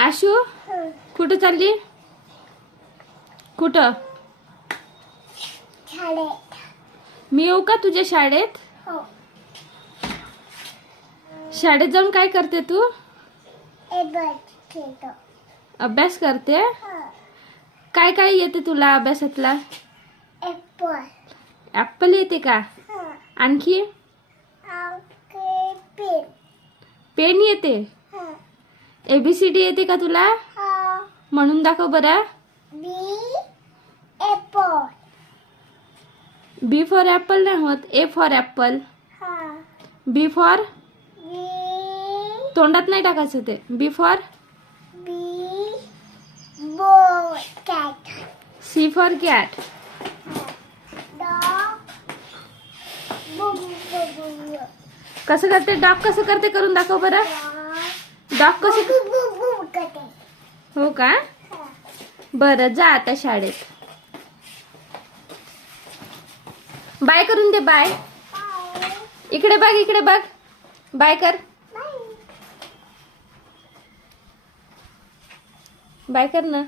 आशू कुठं चालली? कुठं? मी येऊ का तुझ्या शाळेत? हो. शाळेत जाऊन काय करते तू? अभ्यास करते? हो. काय काय येते तुला अभ्यासातला? एप्पल ऍपल येते का? हो. आणखी? पेन पेन येते? एबीसीडी येते का तुला? म्हणून दाखव बरं. B apple B for apple नाही होत. A for apple B for तोंडात नाही टाकायचं ते. B for B ball cat C for cat कसं करते? डॉग कसं करते? करून दाखव बरं. डॉग कसं हो का. बरं जा आता शाळेत. बाय करून दे बाय. इकडे बघ इकडे बघ. बाय कर. बाय. बाय कर ना.